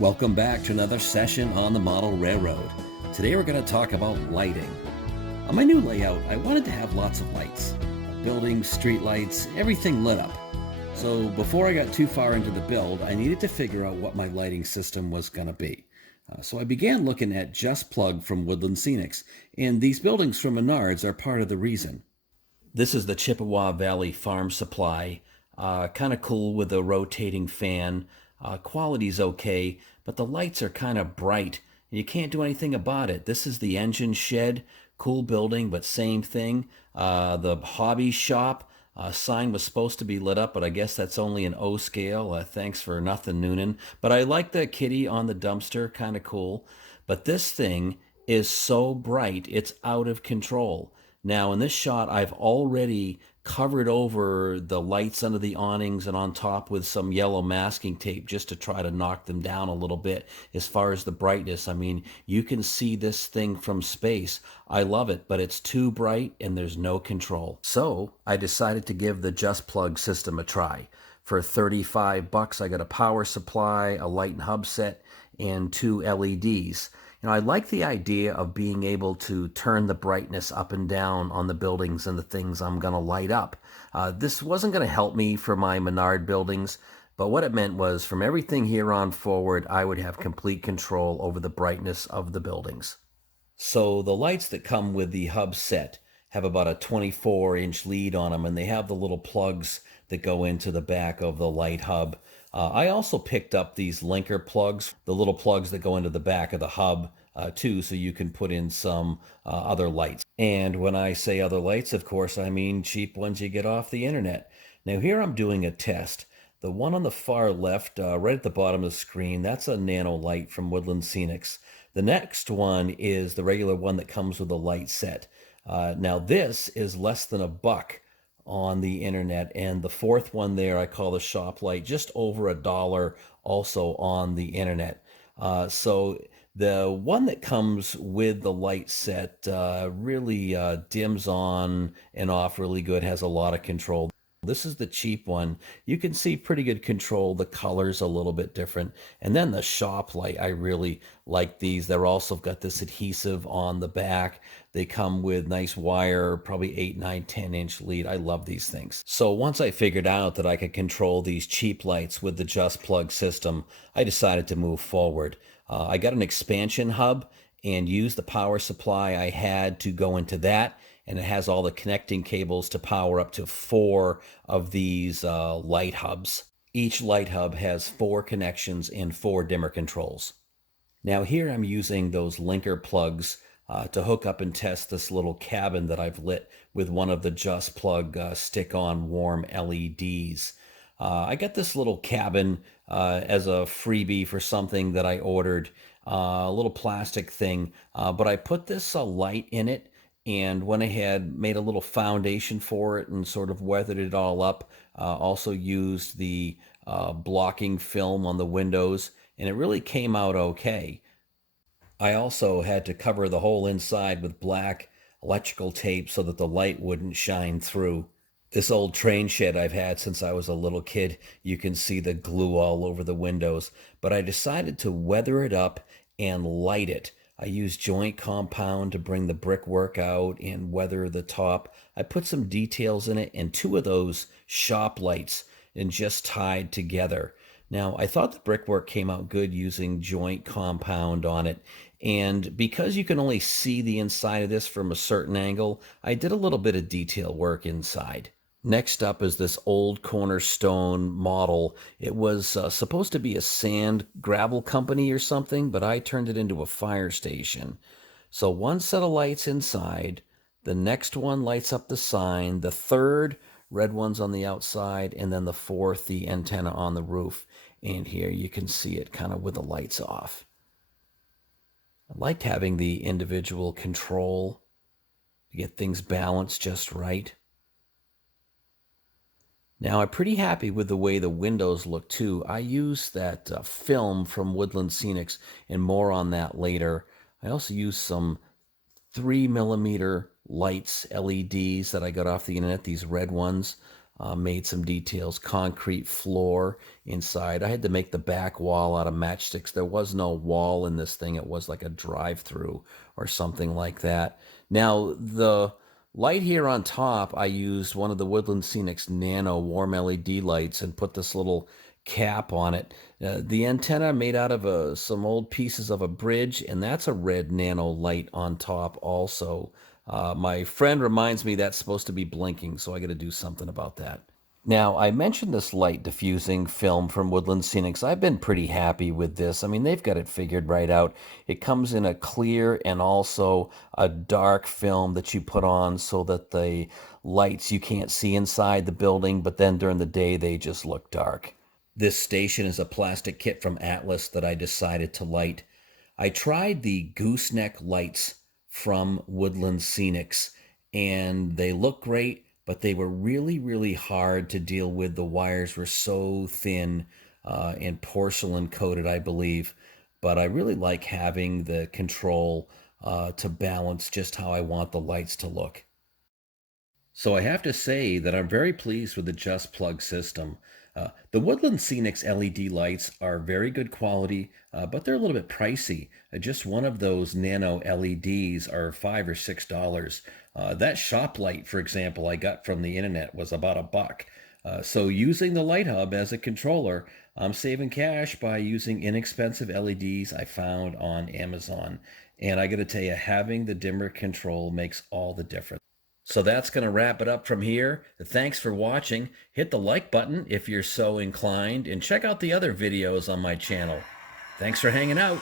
Welcome back to another session on the Model Railroad. Today we're going to talk about lighting. On my new layout, I wanted to have lots of lights. Buildings, street lights, everything lit up. So before I got too far into the build, I needed to figure out what my lighting system was going to be. So I began looking at Just Plug from Woodland Scenics, and these buildings from Menards are part of the reason. This is the Chippewa Valley Farm Supply. Kind of cool with a rotating fan. Quality's okay, but the lights are kind of bright. And you can't do anything about it. This is the engine shed. Cool building, but same thing. The hobby shop sign was supposed to be lit up, but I guess that's only an O scale. Thanks for nothing, Noonan. But I like the kitty on the dumpster. Kind of cool. But this thing is so bright, it's out of control. Now, in this shot, I've already covered over the lights under the awnings and on top with some yellow masking tape just to try to knock them down a little bit as far as the brightness. I mean, you can see this thing from space. I love it, but it's too bright and there's no control. So I decided to give the Just Plug system a try. For $35, I got a power supply, a light and hub set, and 2 LEDs. I like the idea of being able to turn the brightness up and down on the buildings and the things I'm going to light up. This wasn't going to help me for my Menard buildings, but what it meant was from everything here on forward, I would have complete control over the brightness of the buildings. So the lights that come with the hub set have about a 24-inch lead on them, and they have the little plugs that go into the back of the light hub. I also picked up these linker plugs, the little plugs that go into the back of the hub too, so you can put in some other lights. And when I say other lights, of course, I mean cheap ones you get off the internet. Now here I'm doing a test. The one on the far left, right at the bottom of the screen, that's a nano light from Woodland Scenics. The next one is the regular one that comes with a light set. Now this is less than $1 on the internet, and the fourth one there I call the shop light, just over $1 also on the internet. So the one that comes with the light set really dims on and off really good, has a lot of control. This is the cheap one. You can see pretty good control. The color's a little bit different. And then the shop light, I really like these. They're also got this adhesive on the back. They come with nice wire, probably 8, 9, 10-inch lead. I love these things. So once I figured out that I could control these cheap lights with the Just Plug system, I decided to move forward. I got an expansion hub and used the power supply I had to go into that. And it has all the connecting cables to power up to 4 of these light hubs. Each light hub has 4 connections and 4 dimmer controls. Now here I'm using those linker plugs to hook up and test this little cabin that I've lit with one of the Just Plug stick-on warm LEDs. I got this little cabin as a freebie for something that I ordered, a little plastic thing, but I put this light in it and went ahead, made a little foundation for it and sort of weathered it all up. Also used the blocking film on the windows, and it really came out okay. I also had to cover the whole inside with black electrical tape so that the light wouldn't shine through. This old train shed I've had since I was a little kid. You can see the glue all over the windows, but I decided to weather it up and light it. I used joint compound to bring the brickwork out and weather the top. I put some details in it and 2 of those shop lights and just tied together. Now, I thought the brickwork came out good using joint compound on it. And because you can only see the inside of this from a certain angle, I did a little bit of detail work inside. Next up is this old cornerstone model. It was supposed to be a sand gravel company or something, but I turned it into a fire station. So 1 set of lights inside, the next one lights up the sign, the third, red one's on the outside, and then the 4th, the antenna on the roof. And here you can see it kind of with the lights off. I liked having the individual control to get things balanced just right. Now, I'm pretty happy with the way the windows look, too. I used that film from Woodland Scenics, and more on that later. I also used some 3mm lights, LEDs, that I got off the internet, these red ones. made some details, concrete floor inside. I had to make the back wall out of matchsticks. There was no wall in this thing. It was like a drive-through or something like that. Now, the light here on top, I used one of the Woodland Scenics Nano warm LED lights and put this little cap on it. The antenna made out of some old pieces of a bridge, and that's a red nano light on top also. My friend reminds me that's supposed to be blinking, so I got to do something about that. Now, I mentioned this light diffusing film from Woodland Scenics. I've been pretty happy with this. I mean, they've got it figured right out. It comes in a clear and also a dark film that you put on so that the lights you can't see inside the building, but then during the day they just look dark. This station is a plastic kit from Atlas that I decided to light. I tried the gooseneck lights from Woodland Scenics, and they look great, but they were really, really hard to deal with. The wires were so thin and porcelain coated, I believe. But I really like having the control to balance just how I want the lights to look. So I have to say that I'm very pleased with the Just Plug system. The Woodland Scenics LED lights are very good quality, but they're a little bit pricey. Just one of those nano LEDs are $5 or $6. That shop light, for example, I got from the internet was about $1. So using the Light Hub as a controller, I'm saving cash by using inexpensive LEDs I found on Amazon. And I got to tell you, having the dimmer control makes all the difference. So that's going to wrap it up from here. Thanks for watching. Hit the like button if you're so inclined, and check out the other videos on my channel. Thanks for hanging out.